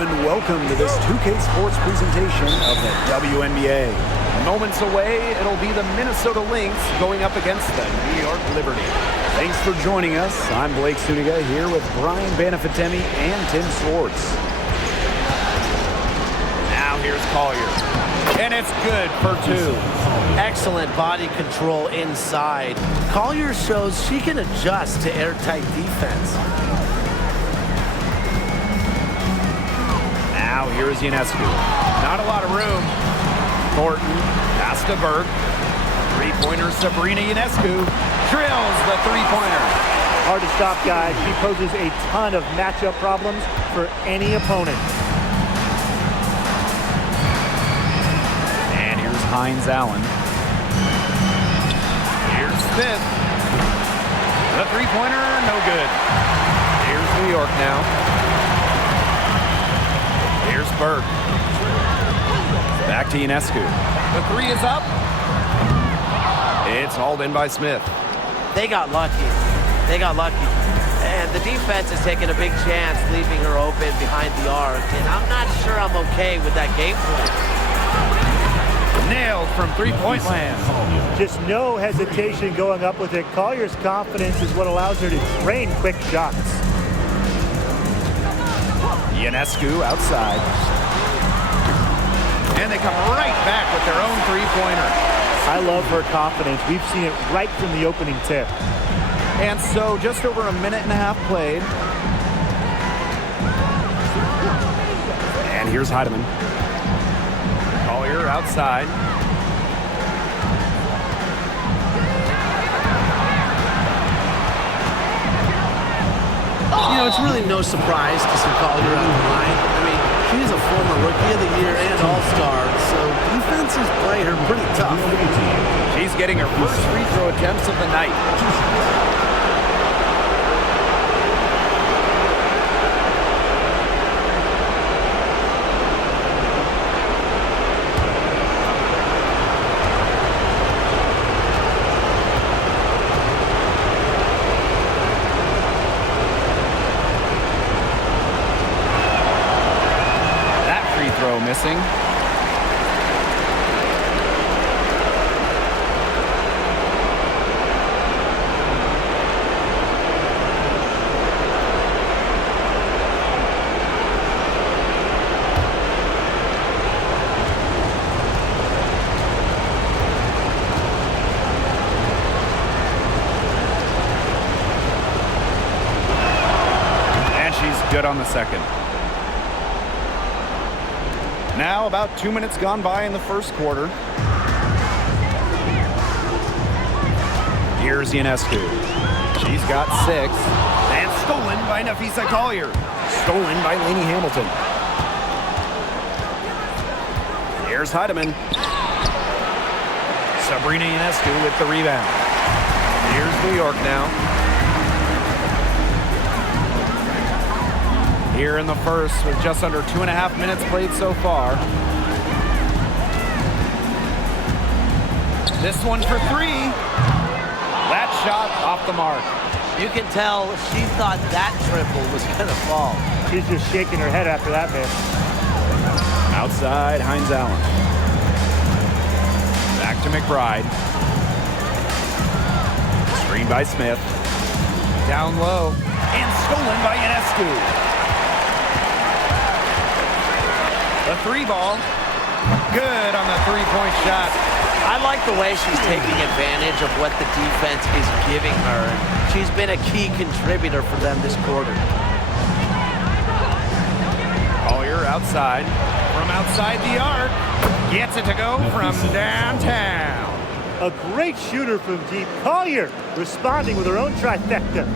Hello and welcome to this 2K Sports presentation of the WNBA. Moments away, it'll be the Minnesota Lynx going up against the New York Liberty. Thanks for joining us. I'm Blake Suniga here with Brian Banafitemi and Tim Swartz. Now here's Collier. And it's good for two. Excellent body control inside. Collier shows she can adjust to airtight defense. Now here's Ionescu. Not a lot of room. Thornton, pass to Burke. Three-pointer Sabrina Ionescu drills the three-pointer. Hard to stop, guys. She poses a ton of matchup problems for any opponent. And here's Hines Allen. Here's Smith. The three-pointer, no good. Here's New York now. Here's Burke. Back to Ionescu. The three is up. It's hauled in by Smith. They got lucky. And the defense is taking a big chance, leaving her open behind the arc. And I'm not sure I'm okay with that game plan. Nailed from three-point land. Just no hesitation going up with it. Collier's confidence is what allows her to drain quick shots. Ionescu outside. And they come right back with their own three-pointer. I love her confidence. We've seen it right from the opening tip. And so just over a minute and a half played. And here's Heidemann. Collier outside. You know, it's really no surprise to see Collier on the line. I mean, she's a former Rookie of the Year and All-Star, so defenses play her pretty tough. She's getting her first free throw attempts of the night. Missing. And she's good on the second. Now about 2 minutes gone by in the first quarter. Here's Ionescu. She's got 6. And stolen by Napheesa Collier. Stolen by Lainey Hamilton. Here's Heidemann. Sabrina Ionescu with the rebound. Here's New York now. Here in the first with just under 2.5 minutes played so far. This one for three. That shot off the mark. You can tell she thought that triple was going to fall. She's just shaking her head after that miss. Outside, Hines Allen. Back to McBride. Screen by Smith. Down low. And stolen by Ionescu. The three ball, good on the three-point shot. I like the way she's taking advantage of what the defense is giving her. She's been a key contributor for them this quarter. Collier outside, from outside the arc, gets it to go from downtown. A great shooter from deep. Collier responding with her own trifecta.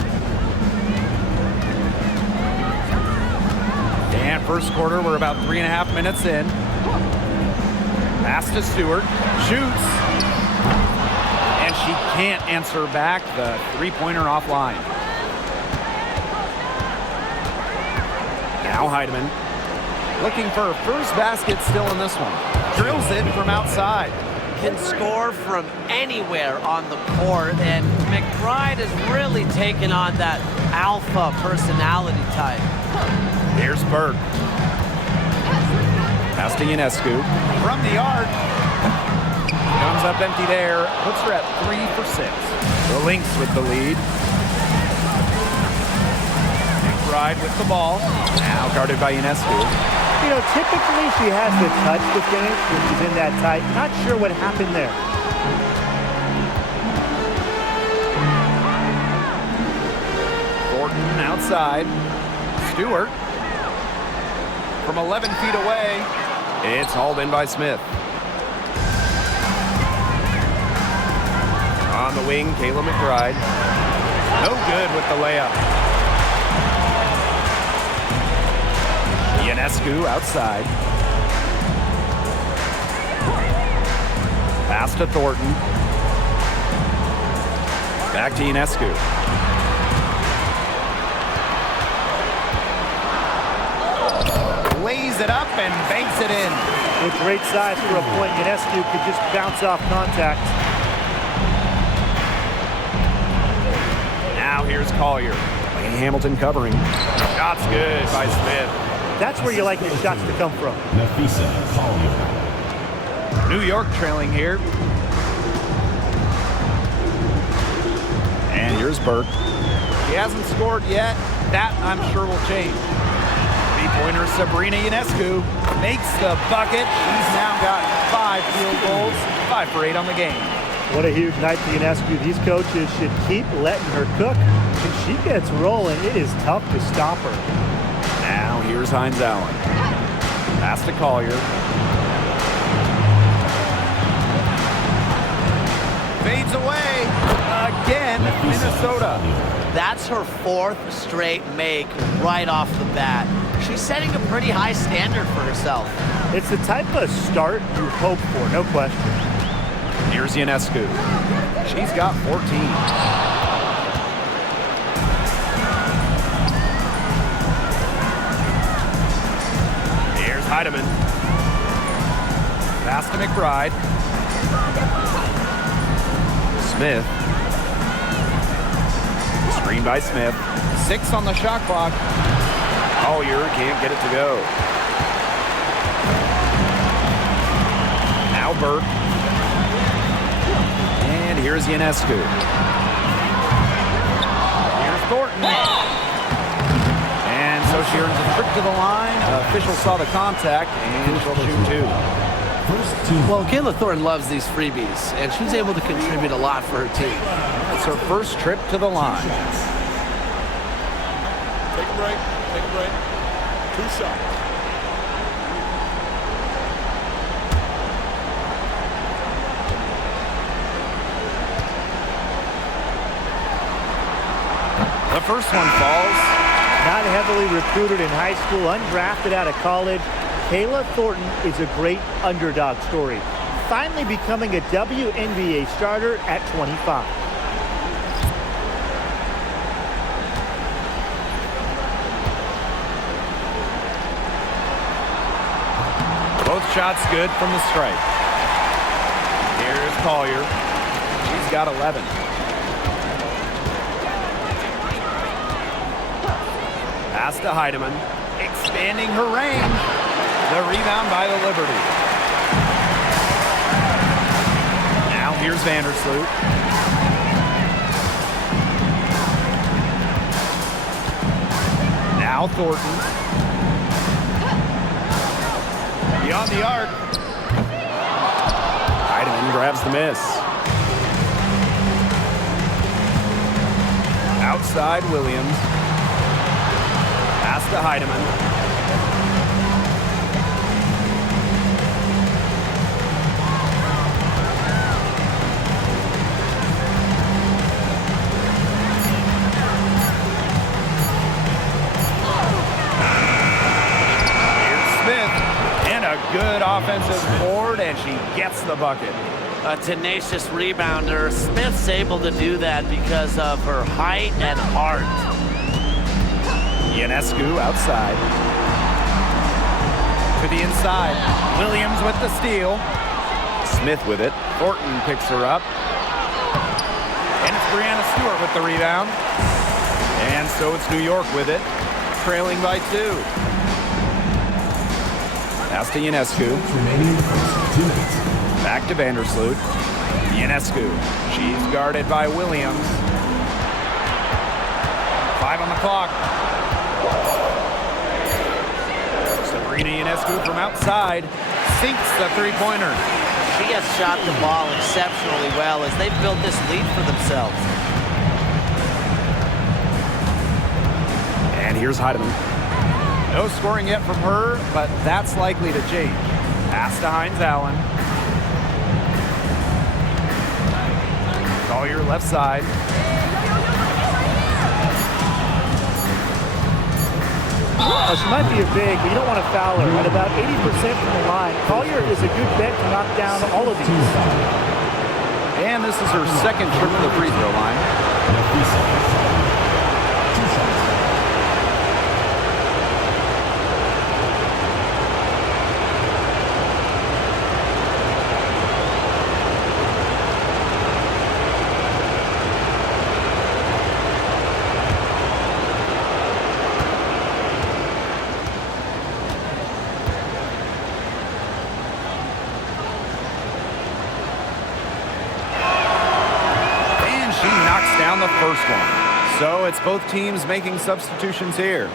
And first quarter, we're about 3.5 minutes in. Pass to Stewart, shoots. And she can't answer back the three-pointer offline. Now Heidemann, looking for her first basket still in this one. Drills it from outside. Can score from anywhere on the court, and McBride has really taken on that alpha personality type. Here's Burke. Pass to Ionescu. From the arc. Comes up empty there. Puts her at 3 for 6. The Lynx with the lead. McBride with the ball. Now guarded by Ionescu. You know, typically she has the touch to finish when she's in that tight. Not sure what happened there. Thornton outside. Stewart. From 11 feet away. It's hauled in by Smith. On the wing, Kayla McBride. No good with the layup. Ionescu outside. Pass to Thornton. Back to Ionescu. Lays it up and banks it in. With great size for a point, Ionescu could just bounce off contact. Now here's Collier. Lane Hamilton covering. Shot's good by Smith. That's where you like your shots to come from. New York trailing here. And here's Burke. He hasn't scored yet. That, I'm sure, will change. Three-pointer Sabrina Ionescu makes the bucket. She's now got 5 field goals, 5 for 8 on the game. What a huge night for Ionescu. These coaches should keep letting her cook. If she gets rolling, it is tough to stop her. Now here's Hines Allen. Pass to Collier. Fades away. Again, Minnesota. That's her 4th straight make right off the bat. She's setting a pretty high standard for herself. It's the type of start you hope for, no question. Here's Ionescu. She's got 14. Here's Heidemann. Pass to McBride. Smith. Screen by Smith. 6 on the shot clock. Collier can't get it to go. Now Burke. And here's Ionescu. Here's Thornton. And so she earns a trip to the line. Official saw the contact, and she'll shoot 2. Well, Kayla Thornton loves these freebies, and she's able to contribute a lot for her team. It's her first trip to the line. Take a break. Take a break. 2 shots. The first one falls. Not heavily recruited in high school, undrafted out of college, Kayla Thornton is a great underdog story. Finally becoming a WNBA starter at 25. Both shots good from the stripe. Here's Collier. She's got 11. Pass to Heidemann, expanding her range. The rebound by the Liberty. Now here's Vandersloot. Now Thornton. Beyond the arc. Heidemann grabs the miss. Outside Williams. Pass to Heidemann. Here's Smith. And a good offensive board, and she gets the bucket. A tenacious rebounder. Smith's able to do that because of her height and heart. Ionescu outside. To the inside. Williams with the steal. Smith with it. Thornton picks her up. And it's Brianna Stewart with the rebound. And so it's New York with it, trailing by 2. Pass to Ionescu. Back to Vandersloot. Ionescu. She's guarded by Williams. 5 on the clock. Sabrina Ionescu from outside sinks the three-pointer. She has shot the ball exceptionally well as they've built this lead for themselves. And here's Heidemann. No scoring yet from her, but that's likely to change. Pass to Hines Allen. Collier left side. She might be a big, but you don't want to foul her. At about 80% from the line, Collier is a good bet to knock down all of these. And this is her second trip to the free throw line. The first one. So it's both teams making substitutions here.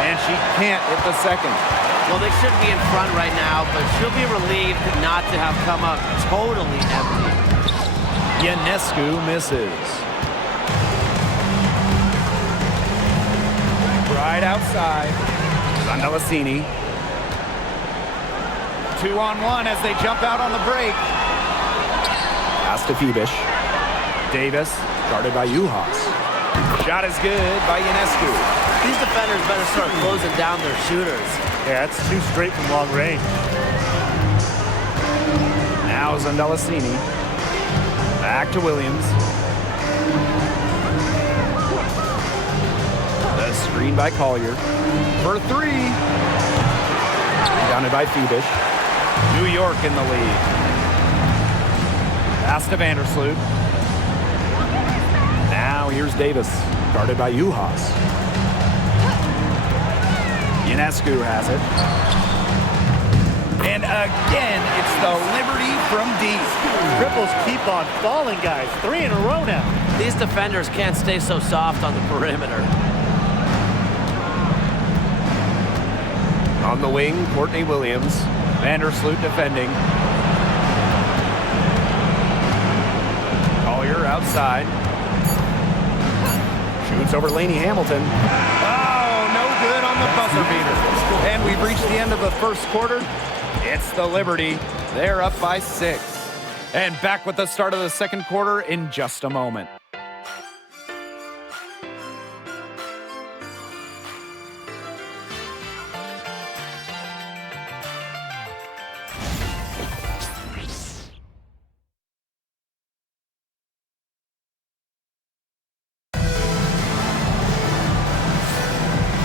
And she can't hit the second. Well, they should be in front right now, but she'll be relieved not to have come up totally empty. Ionescu misses. Right outside. Zandalasini. 2-on-1 as they jump out on the break. Pass to Fibish. Davis, guarded by Uhas. Shot is good by Ionescu. These defenders better start closing down their shooters. Yeah, that's 2 straight from long range. Now Zandalasini. Back to Williams. The screen by Collier. For 3. Rebounded by Fibish. New York in the lead. Pass to Vandersloot. Now here's Davis, guarded by Uhas. Ionescu has it. And again, it's the Liberty from deep. Triples keep on falling, guys. 3 in a row now. These defenders can't stay so soft on the perimeter. On the wing, Courtney Williams. Vandersloot defending. Collier outside. Shoots over Laney Hamilton. Oh, no good on the buzzer beater. And we've reached the end of the first quarter. It's the Liberty. They're up by 6. And back with the start of the second quarter in just a moment.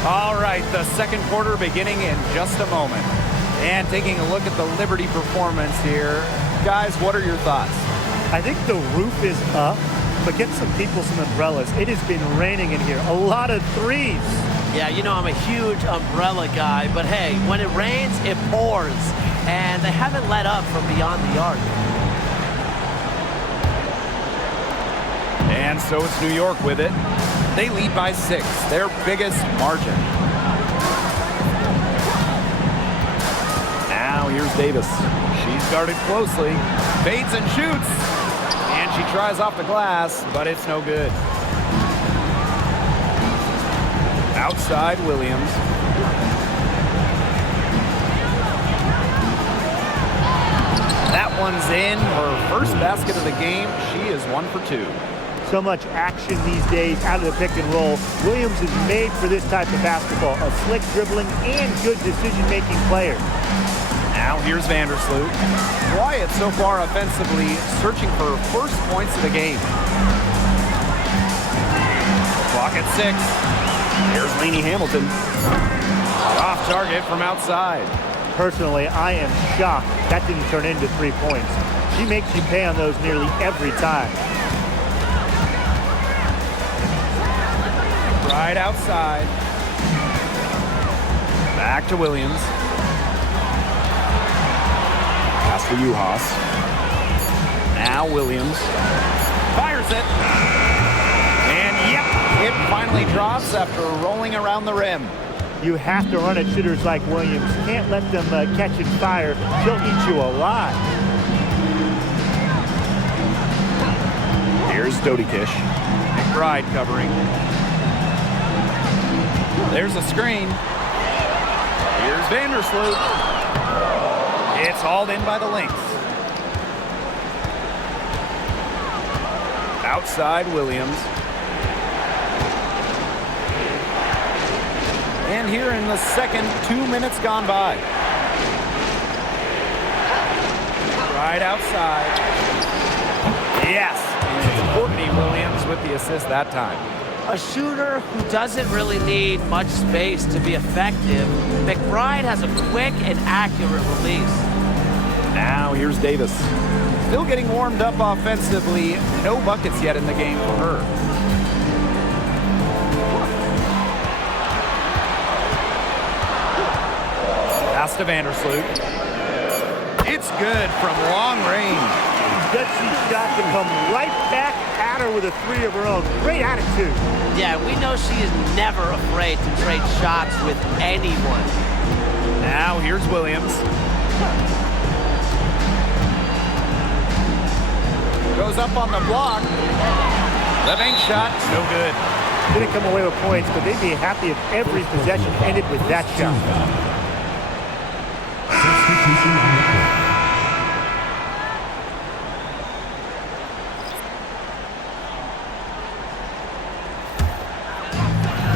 All right, the second quarter beginning in just a moment. And taking a look at the Liberty performance here. Guys, what are your thoughts? I think the roof is up, but get some people some umbrellas. It has been raining in here. A lot of threes. Yeah, you know I'm a huge umbrella guy, but hey, when it rains, it pours. And they haven't let up from beyond the arc. And so it's New York with it. They lead by 6, their biggest margin. Now here's Davis. She's guarded closely, fades and shoots. And she tries off the glass, but it's no good. Outside Williams. That one's in. Her first basket of the game. She is 1 for 2. So much action these days out of the pick and roll. Williams is made for this type of basketball. A slick dribbling and good decision-making player. Now here's Vandersloot. Quiet so far offensively, searching for first points of the game. Clock at 6. Here's Lainey Hamilton. Off target from outside. Personally, I am shocked that didn't turn into 3 points. She makes you pay on those nearly every time. Right outside. Back to Williams. Pass to Uhas. Now Williams. Fires it. And yep, it finally drops after rolling around the rim. You have to run at shooters like Williams. Can't let them catch and fire. She'll eat you alive. Here's Dodikish. McBride covering. There's a screen. Here's Vandersloot. It's hauled in by the Lynx. Outside Williams. And here in the second, 2 minutes gone by. Right outside. Yes. And it's Courtney Williams with the assist that time. A shooter who doesn't really need much space to be effective, McBride has a quick and accurate release. Now here's Davis. Still getting warmed up offensively. No buckets yet in the game for her. Pass to Vandersloot. It's good from long range. Gutsy shot to come right back at her with a 3 of her own. Great attitude. Yeah, we know she is never afraid to trade shots with anyone. Now here's Williams. Goes up on the block. The bank shot, no good. Didn't come away with points, but they'd be happy if every possession ended with that shot.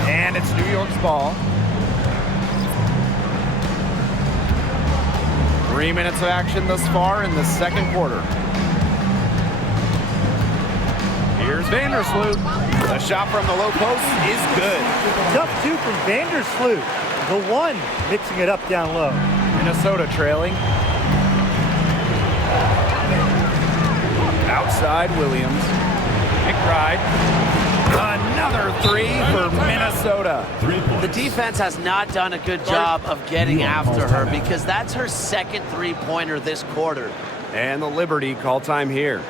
And it's New York's ball. 3 minutes of action thus far in the second quarter. Here's Vandersloot. The shot from the low post is good. Tough 2 from Vandersloot. The 1 mixing it up down low. Minnesota trailing. Outside Williams. McBride. Another 3 for Minnesota. The defense has not done a good job of getting after her because that's her second three-pointer this quarter. And the Liberty call time here.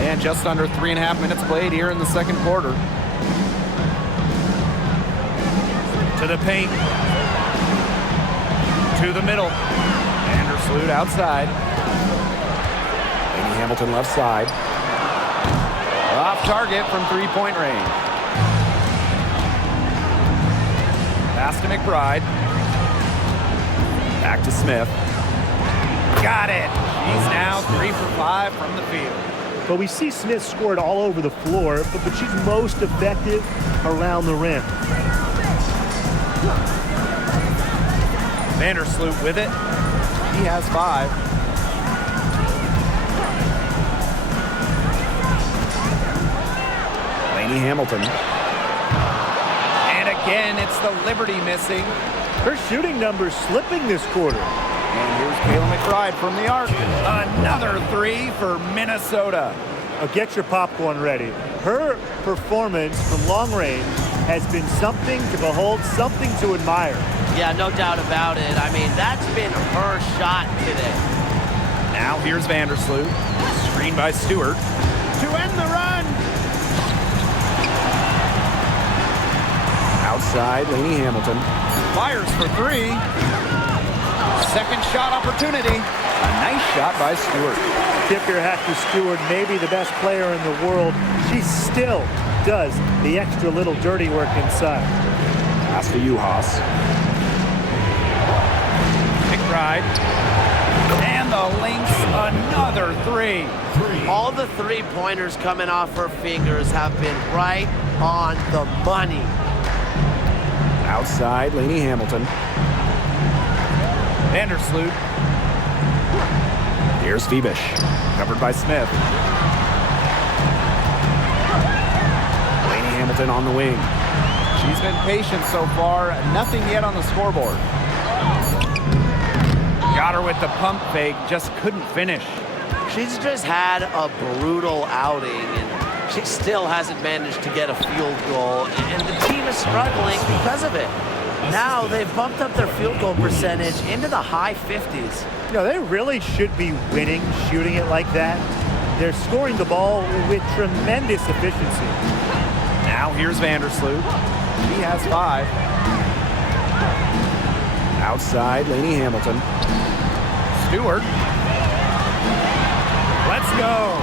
And just under 3.5 minutes played here in the second quarter. To the paint. To the middle. Vandersloot outside. Lainey Hamilton left side. Off target from three-point range. Pass to McBride. Back to Smith. Got it. He's now 3 for 5 from the field. But we see Smith scored all over the floor, but she's most effective around the rim. Vandersloot with it. He has 5. Lainey Hamilton. And again, it's the Liberty missing. Her shooting numbers slipping this quarter. And here's Kayla McBride from the arc. Another 3 for Minnesota. Get your popcorn ready. Her performance from long range has been something to behold, something to admire. Yeah, no doubt about it. I mean, that's been her shot today. Now here's Vandersloot. Screen by Stewart. To end the run. Outside, Lainey Hamilton. Fires for 3. Second shot opportunity. A nice shot by Stewart. Tip your hat to Stewart, maybe the best player in the world. She still does the extra little dirty work inside. Pass to Uhas. McBride. And the Lynx, another 3. All the three-pointers coming off her fingers have been right on the money. Outside, Lainey Hamilton. Vandersloot. Here's Phoebish. Covered by Smith. Lainey Hamilton on the wing. She's been patient so far. Nothing yet on the scoreboard. Got her with the pump fake. Just couldn't finish. She's just had a brutal outing, and she still hasn't managed to get a field goal, and the team is struggling because of it. Now they've bumped up their field goal percentage into the high 50s. You know, they really should be winning, shooting it like that. They're scoring the ball with tremendous efficiency. Now here's Vandersloot. He has 5. Outside, Lainey Hamilton. Stewart. Let's go.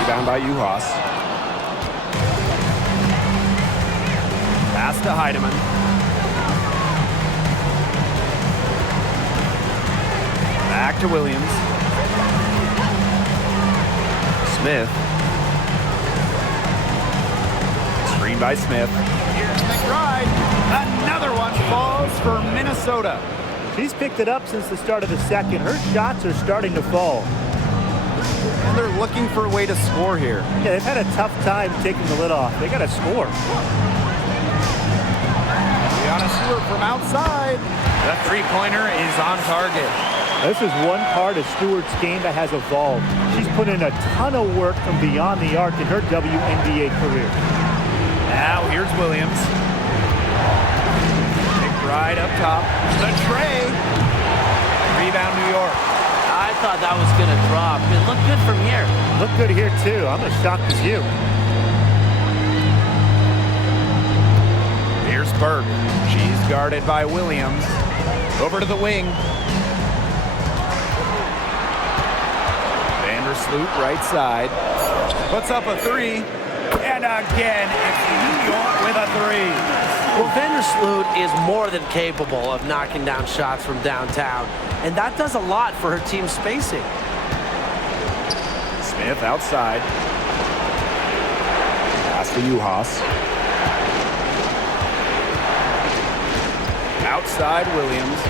Rebound by Uhas. Pass to Heidemann. Back to Williams. Smith. Screen by Smith. Here's McBride. Another one falls for Minnesota. She's picked it up since the start of the second. Her shots are starting to fall. And they're looking for a way to score here. Yeah, they've had a tough time taking the lid off. They got to score. Brianna Stewart from outside. The three-pointer is on target. This is one part of Stewart's game that has evolved. She's put in a ton of work from beyond the arc in her WNBA career. Now here's Williams. McBride up top. The tray. Rebound New York. I thought that was going to drop. It looked good from here. Look good here, too. I'm as shocked as you. Here's Burke. She's guarded by Williams. Over to the wing. Vandersloot right side. Puts up a 3. And again, it's New York with a 3. Well, Vandersloot is more than capable of knocking down shots from downtown, and that does a lot for her team's spacing. Smith outside. Pass to Uhas. Outside Williams.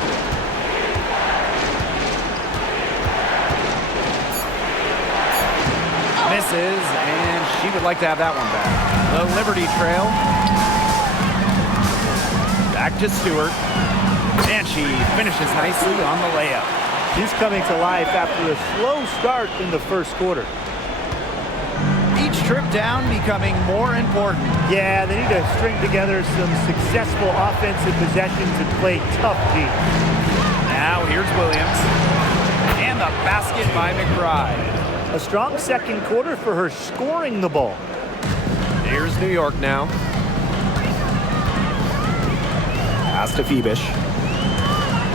Misses, and she would like to have that one back. The Liberty trail. Back to Stewart. And she finishes nicely on the layup. She's coming to life after a slow start in the first quarter. Each trip down becoming more important. Yeah, they need to string together some successful offensive possessions and play tough D. Now here's Williams. And the basket by McBride. A strong second quarter for her scoring the ball. Here's New York now. Pass to Phoebish.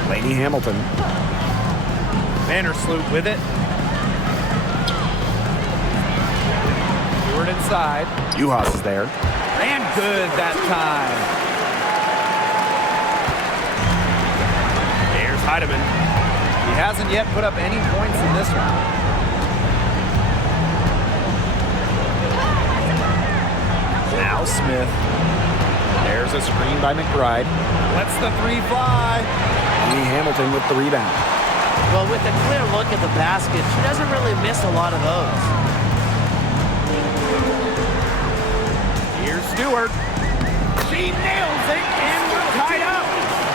Lainey Hamilton. Vandersloot with it. Stewart inside. Uhas is there. And good that time. Here's Heidemann. He hasn't yet put up any points in this one. Now Smith. There's a screen by McBride. Lets the three fly. Lee Hamilton with the rebound. Well, with a clear look at the basket, she doesn't really miss a lot of those. Here's Stewart. She nails it, and we're tied up.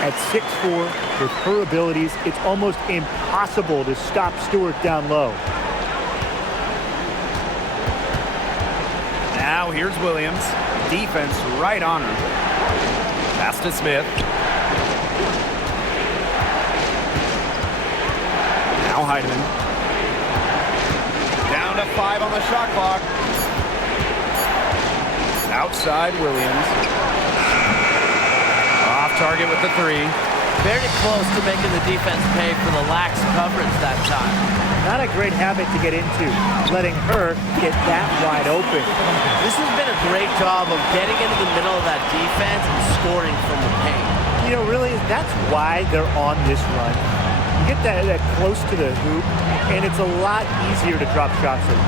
At 6'4", with her abilities, it's almost impossible to stop Stewart down low. Now here's Williams. Defense right on her. Pass to Smith. Now Heidemann. Down to 5 on the shot clock. Outside Williams. Off target with the 3. Very close to making the defense pay for the lax coverage that time. Not a great habit to get into, letting her get that wide open. This has been a great job of getting into the middle of that defense and scoring from the paint. You know, really, that's why they're on this run. You get that close to the hoop, and it's a lot easier to drop shots in.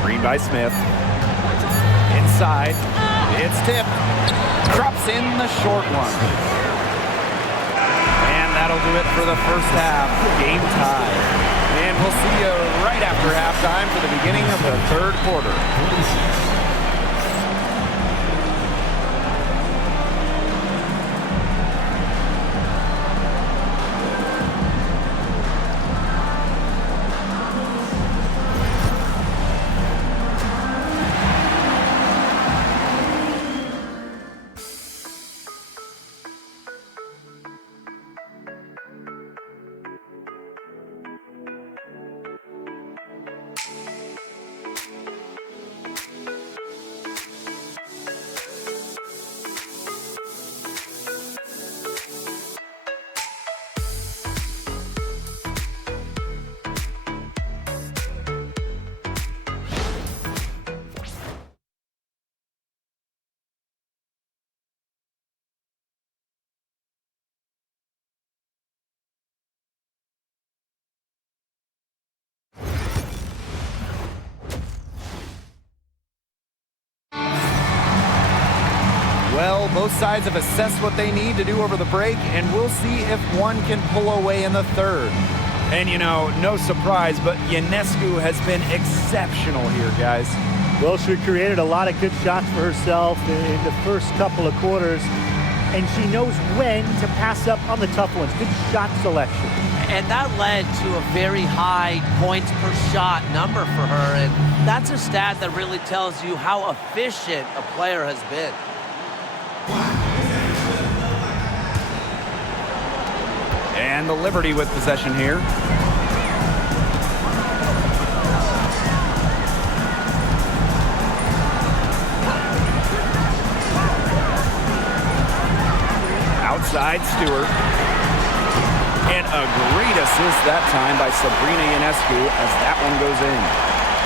Screen by Smith. Inside. It's tipped. Drops in the short one. And that'll do it for the first half. Game tie. And we'll see you right after halftime for the beginning of the third quarter. Well, both sides have assessed what they need to do over the break, and we'll see if one can pull away in the third. And, you know, no surprise, but Ionescu has been exceptional here, guys. Well, she created a lot of good shots for herself in the first couple of quarters, and she knows when to pass up on the tough ones. Good shot selection. And that led to a very high points per shot number for her, and that's a stat that really tells you how efficient a player has been. And the Liberty with possession here. Outside Stewart. And a great assist that time by Sabrina Ionescu as that one goes in.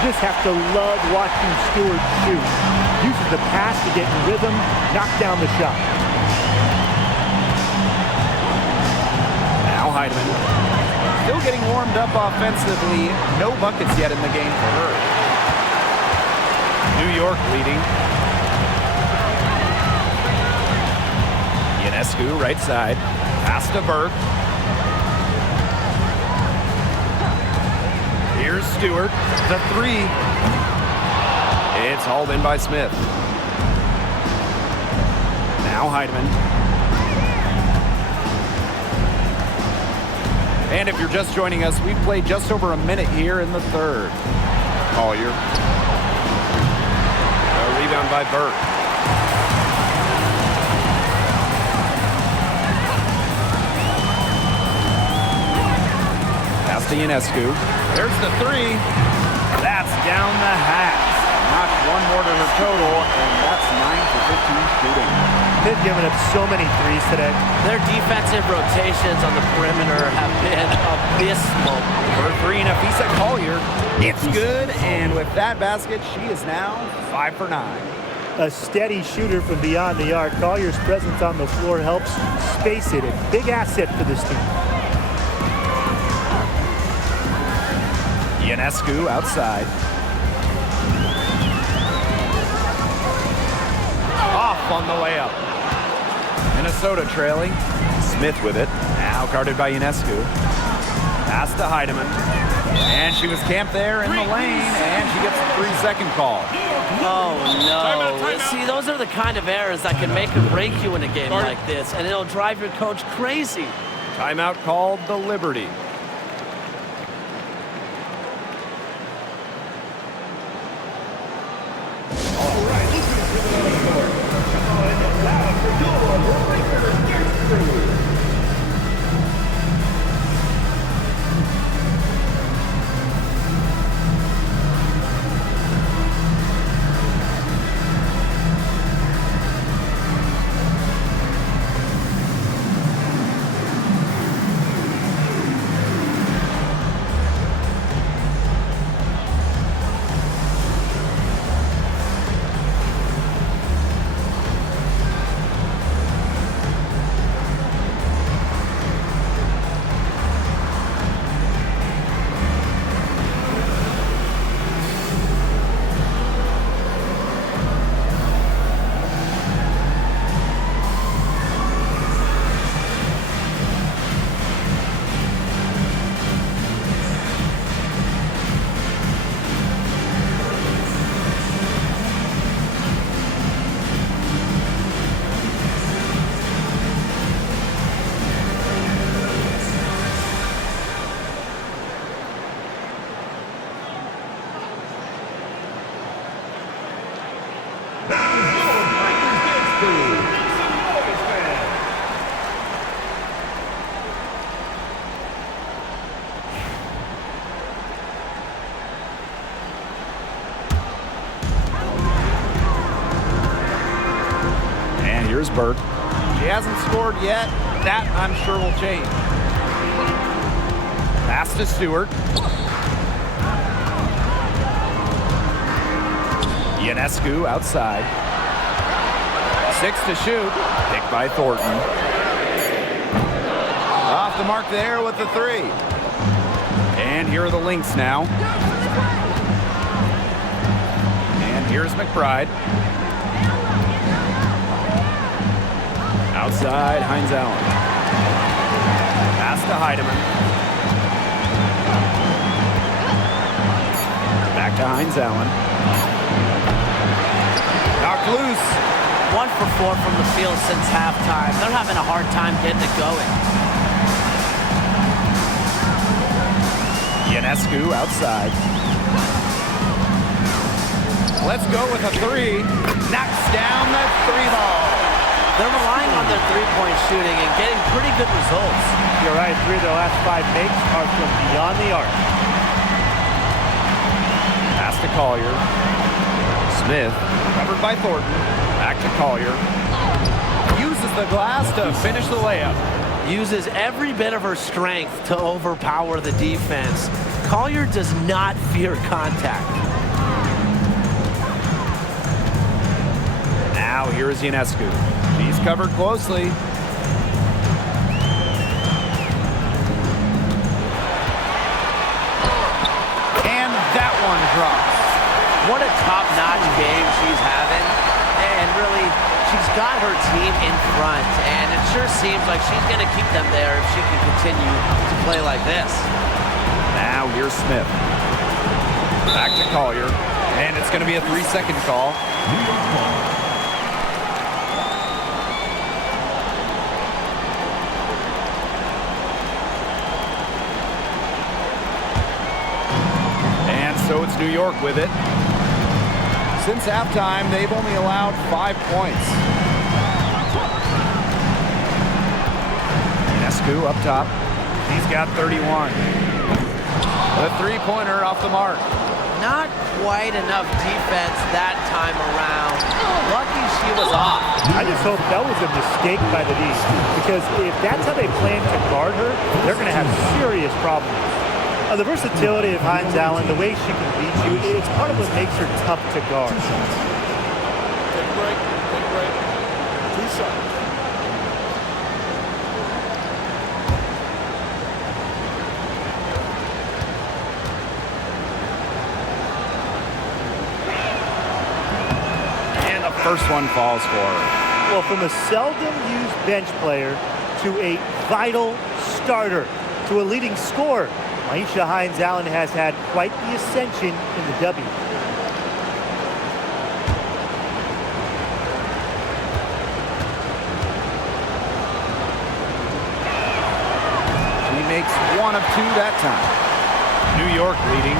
Just have to love watching Stewart shoot. Uses the pass to get in rhythm, knock down the shot. Now Heidemann. Still getting warmed up offensively. No buckets yet in the game for her. New York leading. Ionescu right side. Pass to Burke. Here's Stewart. The 3. It's hauled in by Smith. Now Heidemann. And if you're just joining us, we've played just over a minute here in the third. Collier. A rebound by Burke. Pass to Ionescu. There's the 3. That's down the hatch. Knocked one more to her total, and that's 9 for 15 shooting. They've given up so many threes today. Their defensive rotations on the perimeter have been abysmal. For 3, Nafisa Collier. It's good, and with that basket, she is now 5 for 9. A steady shooter from beyond the arc. Collier's presence on the floor helps space it. A big asset for this team. Ionescu outside. off on the layup. Minnesota trailing. Smith with it. Now guarded by Ionescu. Pass to Heidemann. And she was camped there in the lane, and she gets a 3-second call. Oh, no. Timeout. See, those are the kind of errors that can make or break you in a game like this, and it'll drive your coach crazy. Timeout called the Liberty. Here's Burke. She hasn't scored yet. That, I'm sure, will change. Pass to Stewart. Ionescu outside. 6 to shoot. Picked by Thornton. Off the mark there with the 3. And here are the Lynx now. And here's McBride. Outside, Hines Allen. Pass to Heidemann. Back to Hines Allen. Knocked loose. 1 for 4 from the field since halftime. They're having a hard time getting it going. Ionescu outside. Let's go with a 3. Knocks down the 3 ball. They're relying on their three-point shooting and getting pretty good results. You're right, 3 of their last 5 makes are from beyond the arc. Pass to Collier. Smith, covered by Thornton. Back to Collier. Uses the glass to finish the layup. Uses every bit of her strength to overpower the defense. Collier does not fear contact. Now here is Ionescu. She's covered closely. And that one drops. What a top-notch game she's having. And really, she's got her team in front. And it sure seems like she's going to keep them there if she can continue to play like this. Now here's Smith. Back to Collier. And it's going to be a 3-second call. So it's New York with it. Since halftime, they've only allowed 5 points. Ionescu up top. He's got 31. The 3-pointer off the mark. Not quite enough defense that time around. Lucky she was off. I just hope that was a mistake by the D, because if that's how they plan to guard her, they're going to have serious problems. The versatility of Hines Allen, the way she can beat you, it's part of what makes her tough to guard. Take a break. 2 shots. And the first one falls for her. Well, from a seldom used bench player to a vital starter to a leading scorer, Aisha Hines-Allen has had quite the ascension in the W. She makes 1 of 2 that time. New York leading.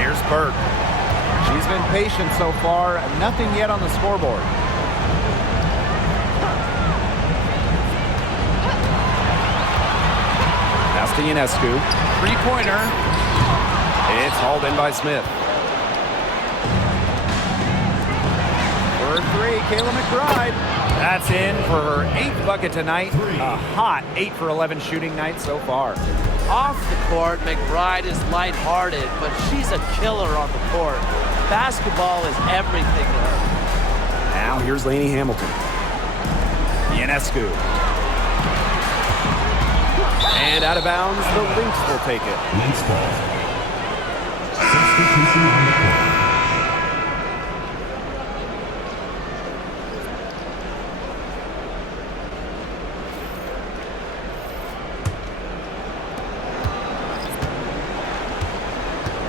Here's Burke. She's been patient so far. Nothing yet on the scoreboard. Pass to Ionescu. Three-pointer. It's hauled in by Smith. For 3, Kayla McBride. That's in for her 8th bucket tonight. A hot 8 for 11 shooting night so far. Off the court, McBride is lighthearted, but she's a killer on the court. Basketball is everything to her. Now here's Lainey Hamilton. Ionescu. And out of bounds, the Lynx will take it. Lynx ball. Substitution on the court.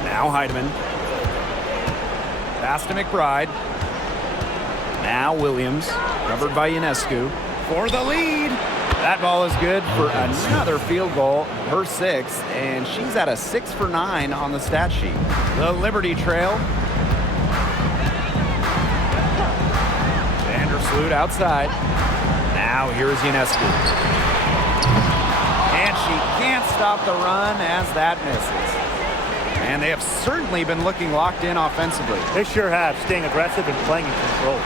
Now Heidemann. Pass to McBride. Now Williams. Covered by Ionescu. For the lead. That ball is good for another field goal, her 6th, and she's at a 6 for 9 on the stat sheet. The Liberty trail. Vandersloot outside. Now here's Ionescu. And she can't stop the run as that misses. And they have certainly been looking locked in offensively. They sure have, staying aggressive and playing in control.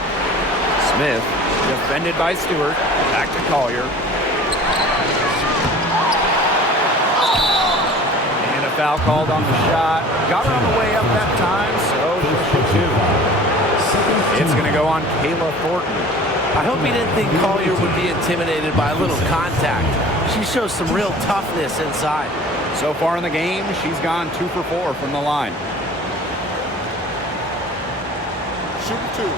Smith, defended by Stewart. Back to Collier. And a foul called on the shot. Got her on the way up that time, so push it 2. It's going to go on Kayla Thornton. I hope he didn't think Collier would be intimidated by a little contact. She shows some real toughness inside. So far in the game, she's gone 2 for 4 from the line. Shooting 2.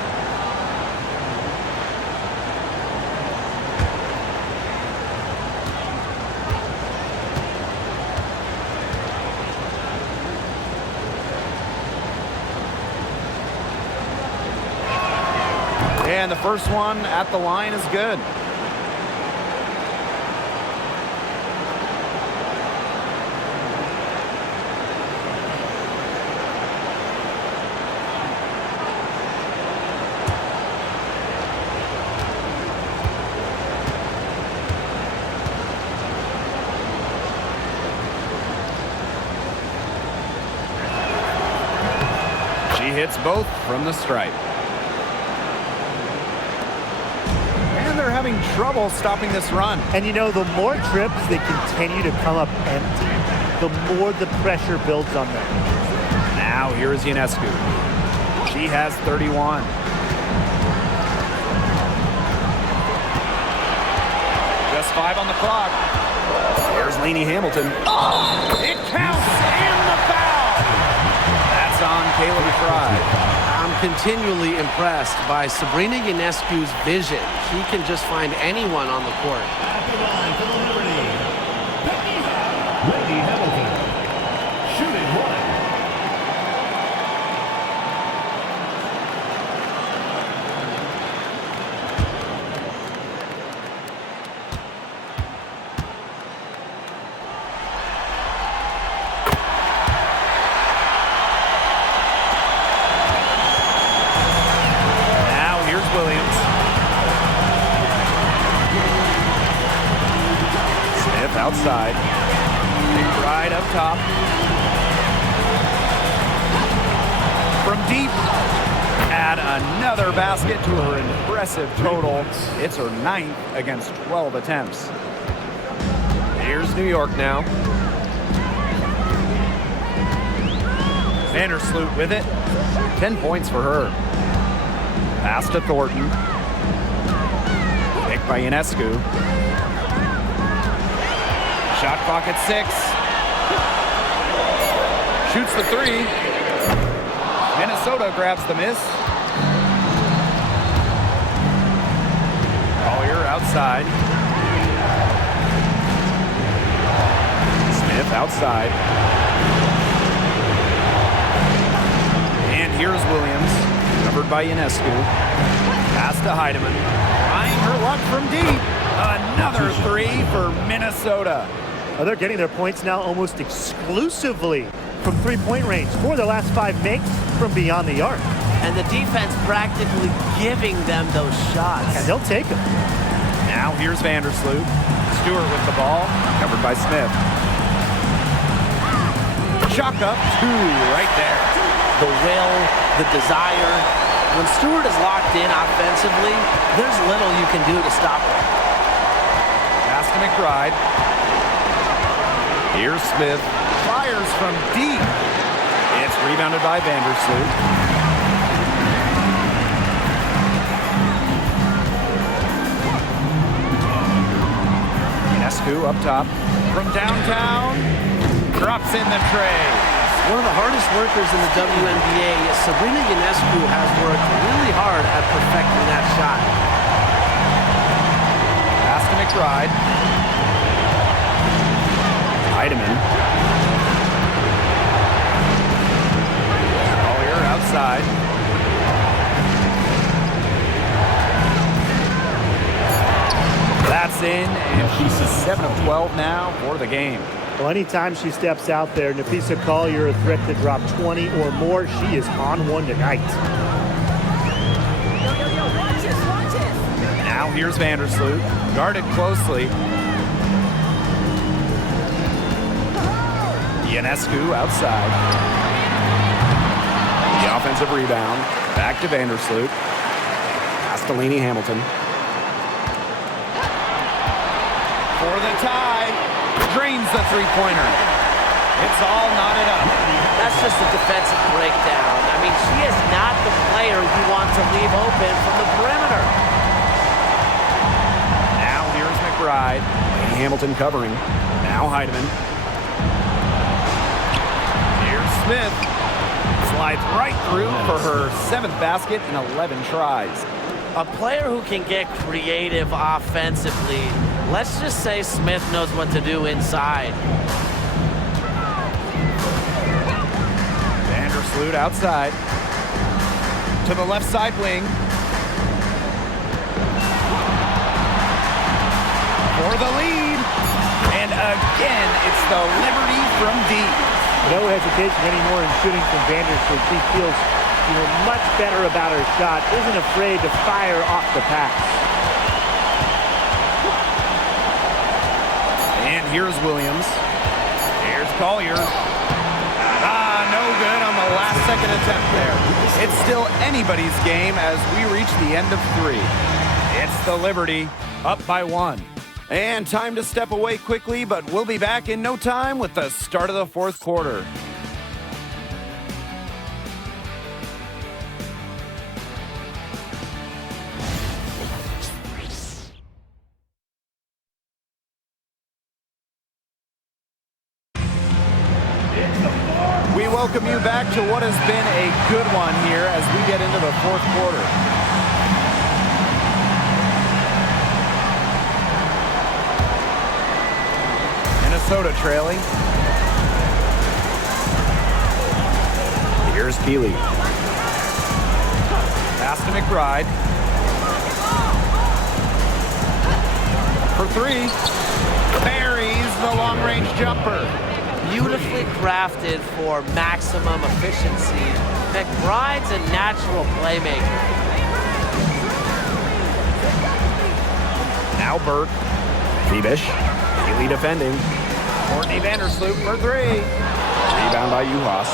And the first one at the line is good. She hits both from the stripe. And they're having trouble stopping this run. And you know, the more trips they continue to come up empty, the more the pressure builds on them. Now here is Ionescu. She has 31. Just 5 on the clock. Here's Lainey Hamilton. It counts and the foul. That's on Kayla McBride. I'm continually impressed by Sabrina Ionescu's vision. She can just find anyone on the court. At the line for the Liberty, Lainey Hamilton. Shooting 1. Williams. Smith outside. McBride up top. From deep. Add another basket to her impressive total. It's her 9th against 12 attempts. Here's New York now. Vandersloot with it. 10 points for her. Pass to Thornton. Picked by Ionescu. Shot clock at 6. Shoots the 3. Minnesota grabs the miss. Collier outside. Smith outside. And here's Williams, covered by Ionescu. Pass to Heidemann. Trying her luck from deep. Another three for Minnesota. Well, they're getting their points now almost exclusively from three-point range. 4 of their last 5 makes from beyond the arc. And the defense practically giving them those shots. And they'll take them. Now here's Vandersloot. Stewart with the ball, covered by Smith. Chalk up 2 right there. The will, the desire. When Stewart is locked in offensively, there's little you can do to stop him. Pass to McBride. Here's Smith. Fires from deep. It's rebounded by Vandersloot. Ionescu up top. From downtown. Drops in the tray. One of the hardest workers in the WNBA, Sabrina Ionescu has worked really hard at perfecting that shot. Pass to McBride. Heidemann. Collier outside. That's in, and she's 7 of 12 now for the game. Well, anytime she steps out there, Napisa Collier, a threat to drop 20 or more, she is on one tonight. Now here's Vandersloot, guarded closely. Ionescu outside. The offensive rebound, back to Vandersloot. Castellini Hamilton. For the tie, drains the three-pointer. It's all knotted up. That's just a defensive breakdown. I mean, she is not the player you want to leave open from the perimeter. Now here's McBride. Hamilton covering. Now Heidemann. Here's Smith. Slides right through for her 7th basket in 11 tries. A player who can get creative offensively. Let's just say Smith knows what to do inside. Vandersloot outside. To the left side wing. For the lead. And again, it's the Liberty from deep. No hesitation anymore in shooting from Vandersloot. She feels, much better about her shot. Isn't afraid to fire off the pass. And here's Williams. Here's Collier. No good on the last second attempt there. It's still anybody's game as we reach the end of 3. It's the Liberty up by 1. And time to step away quickly, but we'll be back in no time with the start of the 4th quarter. We welcome you back to what has been a good one here as we get into the 4th quarter. Minnesota trailing. Here's Keeley. Pass to McBride. For 3. Buries the long-range jumper. Beautifully crafted for maximum efficiency. McBride's a natural playmaker. Now Burke. Bebish. Keeley defending. Courtney Vandersloot for 3. Rebound by Uhas.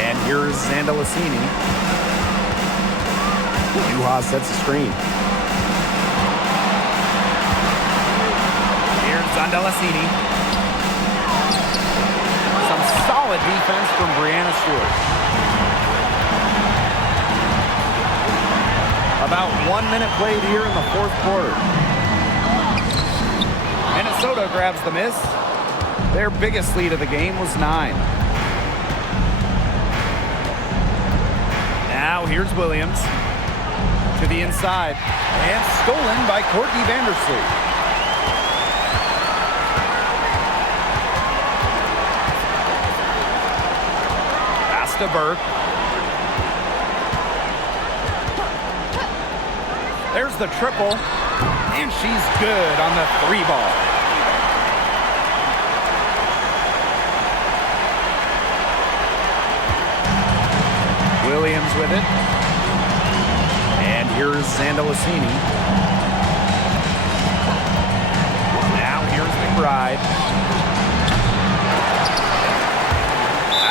And here's Zandalasini. Uhas sets the screen. Zandalasini. Some solid defense from Brianna Stewart. About 1 minute played here in the 4th quarter. Minnesota grabs the miss. Their biggest lead of the game was 9. Now here's Williams to the inside and stolen by Courtney Vandersloot. Pass to Burke. There's the triple, and she's good on the 3 ball. Williams with it. And here's Zandalicini. Now here's McBride.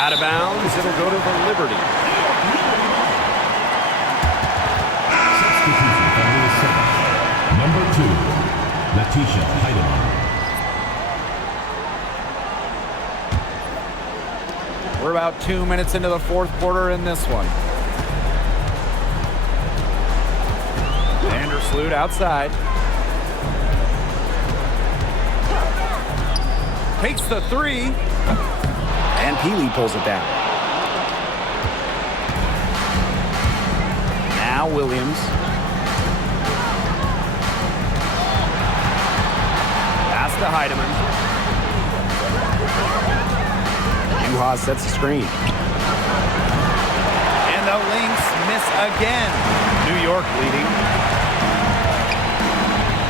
Out of bounds, it'll go to the Liberty. Number 2, Letitia Heidemann. We're about 2 minutes into the 4th quarter in this one. Vandersloot outside. Takes the 3. And Peely pulls it down. Now Williams. Pass to Heidemann. Juha sets the screen. And the Lynx miss again. New York leading.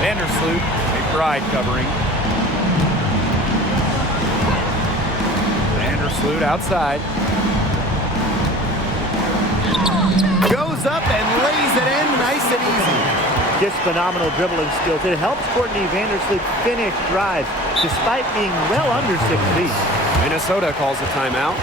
Vandersloot, McBride covering. Vandersloot outside. Goes up and lays it in nice and easy. Just phenomenal dribbling skills. It helps Courtney Vandersloot finish drives despite being well under 6 feet. Minnesota calls a timeout.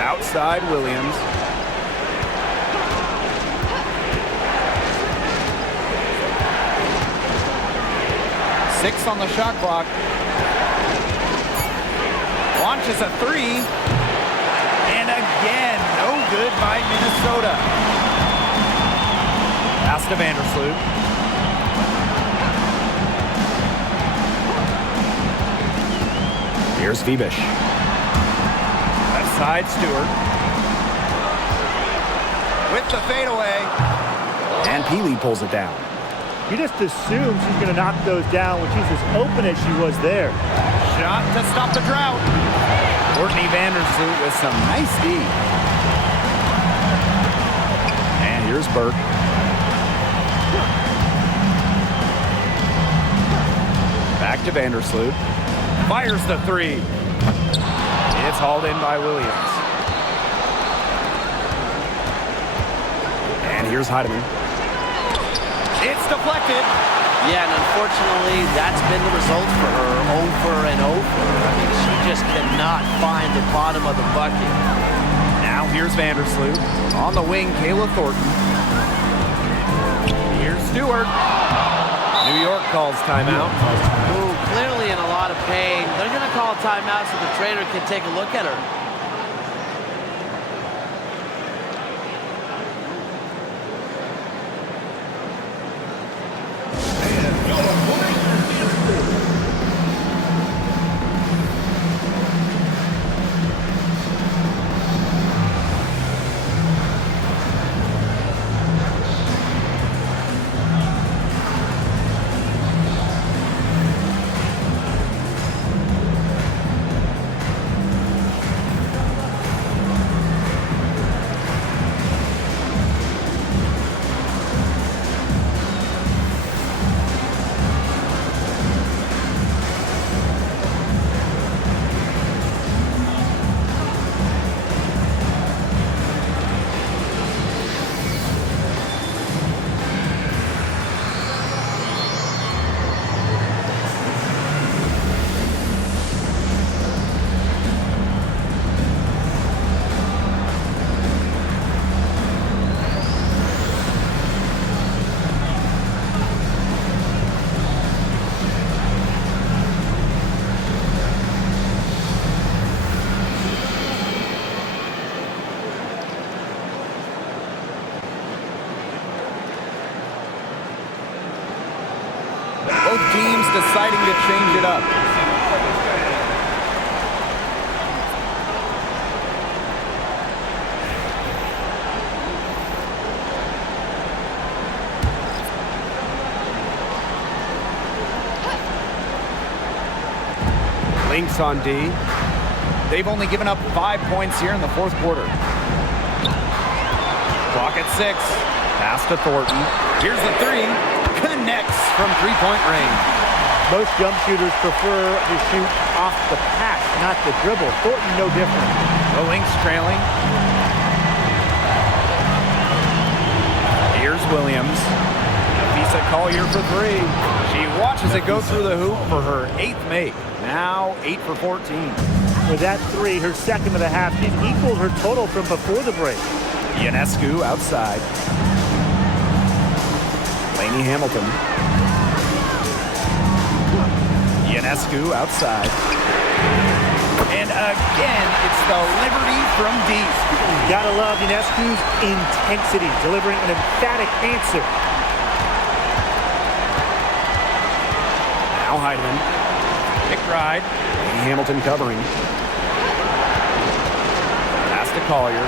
Outside Williams. Six on the shot clock. Launches a 3. And again, no good by Minnesota. Pass to Vandersloot. Here's Phoebish. Left side Stewart. With the fadeaway. And Peely pulls it down. You just assume she's going to knock those down when she's as open as she was there. Shot to stop the drought. Courtney Vandersloot with some nice D. And here's Burke. Back to Vandersloot. Fires the 3. It's hauled in by Williams. And here's Heidemann. It's deflected. Yeah, and unfortunately, that's been the result for her over and over. I mean, she just cannot find the bottom of the bucket. Now here's Vandersloot. On the wing, Kayla Thornton. Here's Stewart. New York calls timeout. Ooh, clearly in a lot of pain. They're going to call timeout so the trainer can take a look at her. Both teams deciding to change it up. Lynx on D. They've only given up 5 points here in the fourth quarter. Clock at 6. Pass to Thornton. Here's the three. Connects from three-point range. Most jump shooters prefer to shoot off the pass, not the dribble. Thornton, no different. The Lynx trailing. Here's Williams. Nafisa Collier for three. She watches it go through the hoop for her 8th make. Now 8 for 14. With that three, her second of the half, she's equaled her total from before the break. Ionescu outside. Lainey Hamilton. Ionescu outside. And again, it's the Liberty from deep. Gotta love Ionescu's intensity, delivering an emphatic answer. Now Heidemann. McBride. Lainey Hamilton covering. Pass to Collier.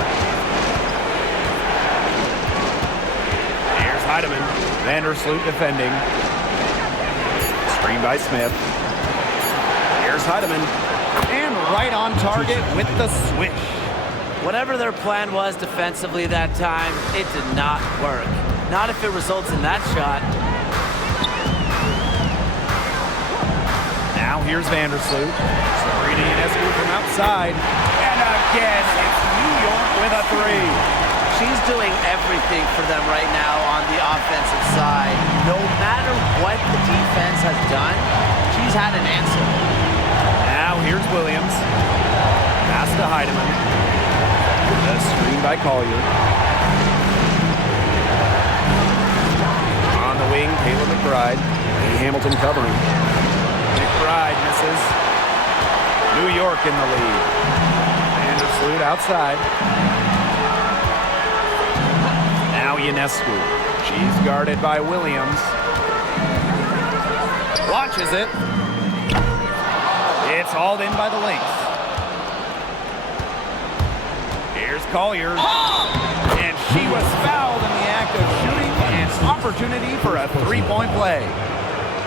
Here's Heidemann. Vandersloot defending. Screen by Smith. Here's Heidemann. And right on target with the swish. Whatever their plan was defensively that time, it did not work. Not if it results in that shot. Now here's Vandersloot. Sabrina Ionescu from outside. And again, it's New York with a three. She's doing everything for them right now on the offensive side. No matter what the defense has done, she's had an answer. Now here's Williams. Pass to Heidemann. The screen by Collier. On the wing, Kayla McBride. Lainey Hamilton covering. McBride misses. New York in the lead. Vandersloot outside. Now Ionescu. She's guarded by Williams. Launches it. It's hauled in by the Lynx. Here's Collier. And she was fouled in the act of shooting an opportunity for a three-point play.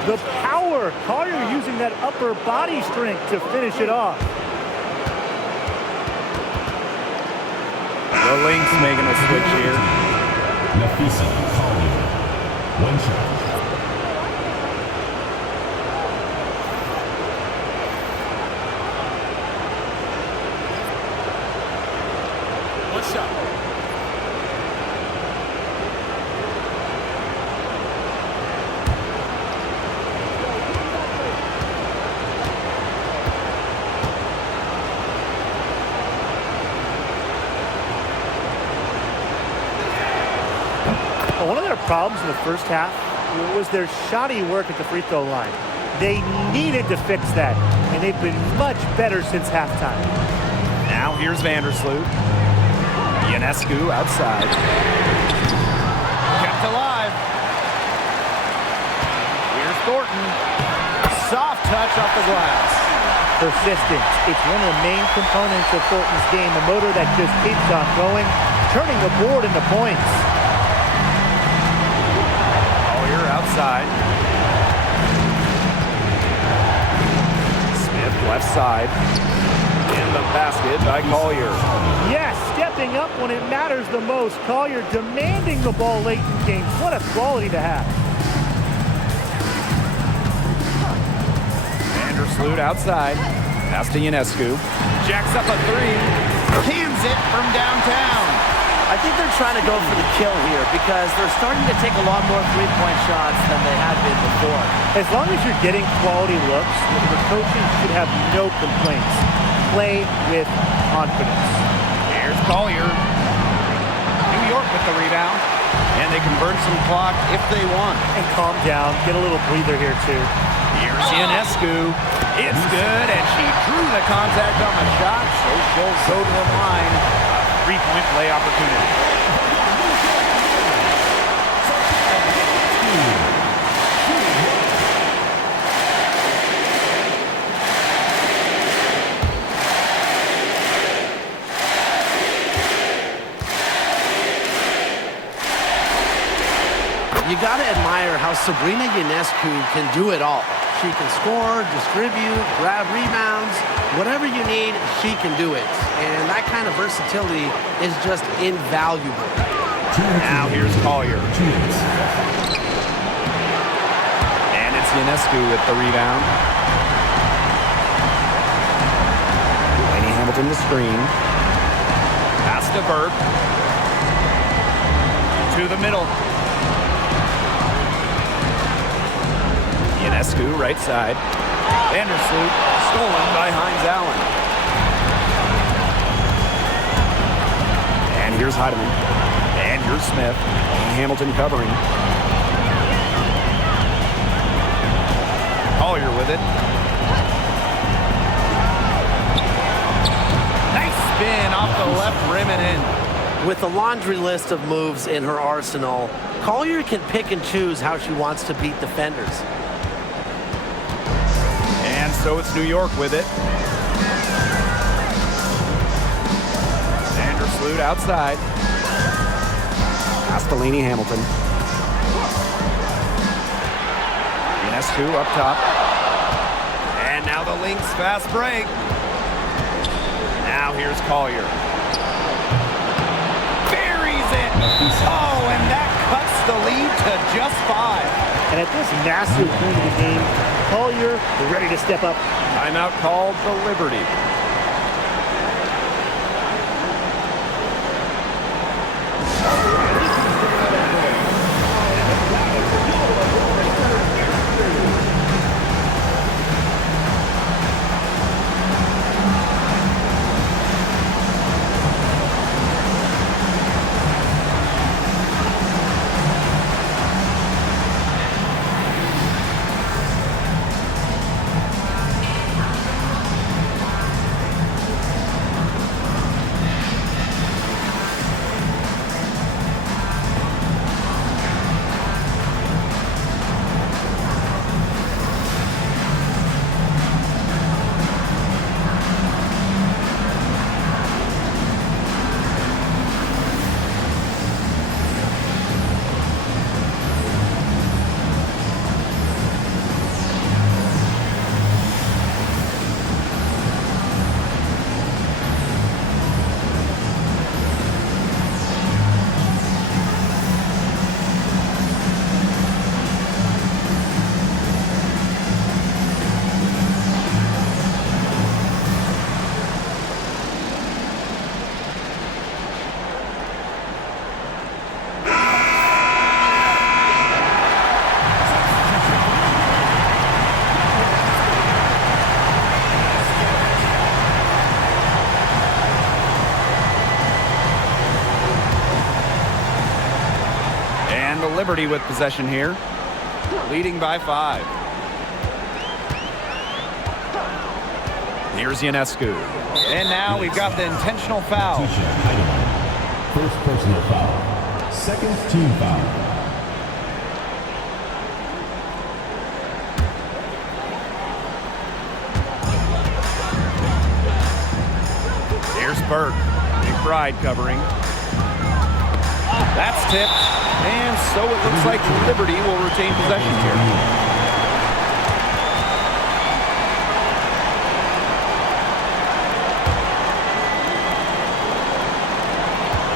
The power, Collier using that upper body strength to finish it off. The Lynx making a switch here. Nafisa Collier. One shot. One shot. problems in the first half was their shoddy work at the free throw line. They needed to fix that, and they've been much better since halftime. Now here's Vandersloot. Ionescu outside. Kept alive. Here's Thornton. Soft touch off the glass. Persistence. It's one of the main components of Thornton's game, a motor that just keeps on going, turning the board into points. Collier outside. Smith left side. In the basket by Collier. Yes, stepping up when it matters the most. Collier demanding the ball late in games. What a quality to have. Vandersloot outside. Pass to Ionescu. Jacks up a three. Cans it from downtown. I think they're trying to go for the kill here because they're starting to take a lot more three-point shots than they had been before. As long as you're getting quality looks, the coaches should have no complaints. Play with confidence. Here's Collier. New York with the rebound. And they can burn some clock if they want. And calm down. Get a little breather here, too. Here's Ionescu. It's good, and she drew the contact on the shot, so she'll go to the line. A three-point play opportunity. You got to admire how Sabrina Ionescu can do it all. She can score, distribute, grab rebounds, whatever you need, she can do it. And that kind of versatility is just invaluable. Now here's Collier. And it's Ionescu with the rebound. Laney Hamilton the screen. Pass to Burke. To the middle. Ionescu, right side. Vandersloot, stolen by Hines Allen. And here's Heidemann. And here's Smith. And Hamilton covering. Collier with it. Nice spin off the left rim and in. With a laundry list of moves in her arsenal, Collier can pick and choose how she wants to beat defenders. And so it's New York with it. Vandersloot outside. Pass to Laney Hamilton. Ionescu up top. And now the Lynx fast break. Now here's Collier. Buries it. Oh, and that cuts the lead to just 5. And at this massive point of the game, Collier ready to step up. Timeout called the Liberty. And the Liberty with possession here, leading by 5. Here's Ionescu. And now we've got the intentional foul. First personal foul. Second team foul. Here's Burke. McBride covering. That's tipped. And so it looks like Liberty will retain possession here.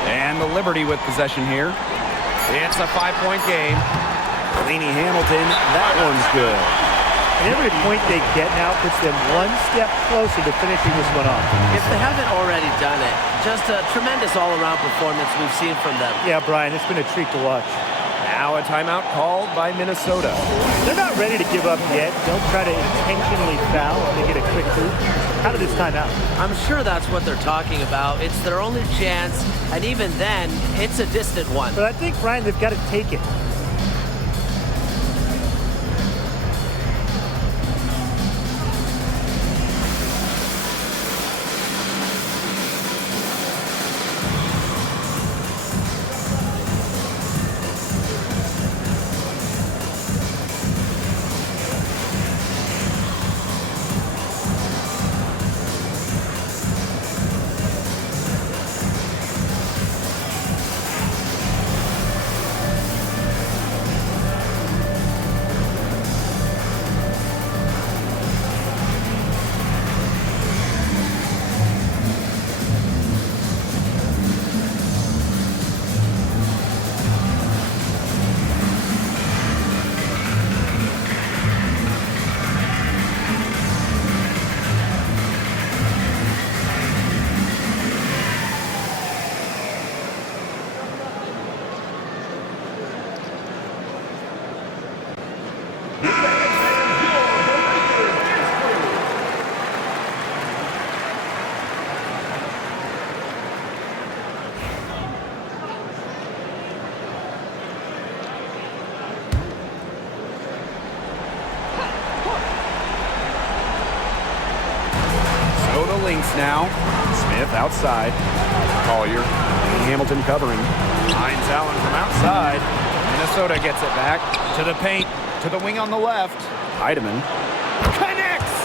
And the Liberty with possession here. It's a 5-point game. Laney Hamilton, that one's good. And every point they get now puts them one step closer to finishing this one off. If they haven't already done it, just a tremendous all-around performance we've seen from them. Yeah, Brian, it's been a treat to watch. Now a timeout called by Minnesota. They're not ready to give up yet. Don't try to intentionally foul if they get a quick boot. Out of this timeout. I'm sure that's what they're talking about. It's their only chance, and even then, it's a distant one. But I think, Brian, they've got to take it. Lynx now. Smith outside. Collier. Hamilton covering. Finds Allen from outside. Minnesota gets it back to the paint, to the wing on the left. Heidemann connects.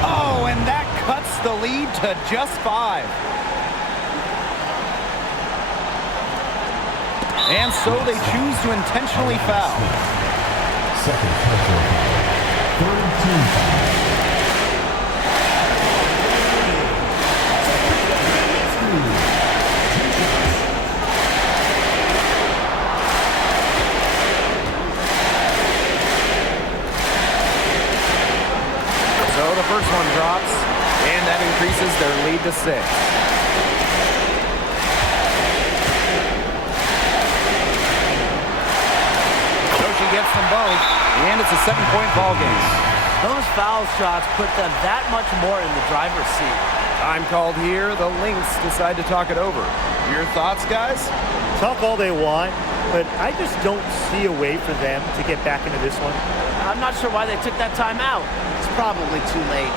Oh, and that cuts the lead to just 5. And so they choose to intentionally foul. Second personal foul. Third team foul. So the first one drops, and that increases their lead to 6. So she gets them both, and it's a 7-point ball game. Those foul shots put them that much more in the driver's seat. Time called here. The Lynx decide to talk it over. Your thoughts, guys? Talk all they want, but I just don't see a way for them to get back into this one. I'm not sure why they took that time out. It's probably too late.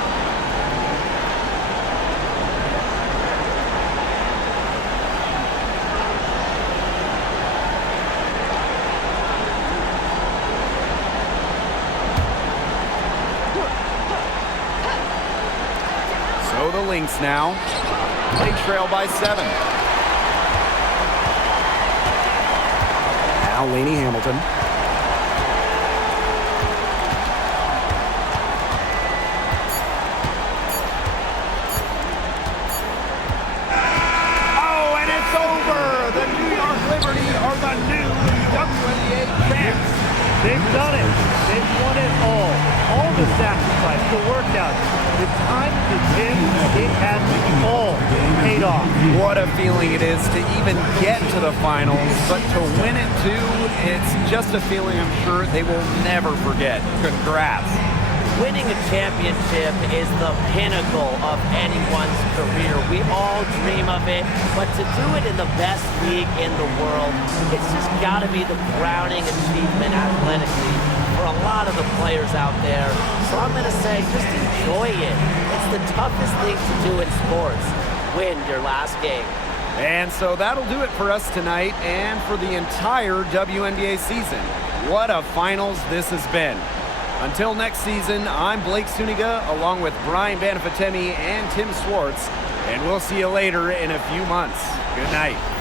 So the Lynx now. They trail by 7. Now Laney Hamilton. Oh, and it's over! The New York Liberty are the new WNBA champs. They've done it. They've won it all. All the sacrifice, the workout, the time, the gym, it has all paid off. What a feeling it is to even get to the finals, but to win it too, it's just a feeling I'm sure they will never forget. Congrats. winning a championship is the pinnacle of anyone's career. We all dream of it, but to do it in the best league in the world, it's just got to be the crowning achievement athletically for a lot of the players out there. So I'm going to say just enjoy it. It's the toughest thing to do in sports. Win your last game. And so that'll do it for us tonight and for the entire WNBA season. What a finals this has been. Until next season, I'm Blake Suniga along with Brian Banafitemi and Tim Swartz, and we'll see you later in a few months. Good night.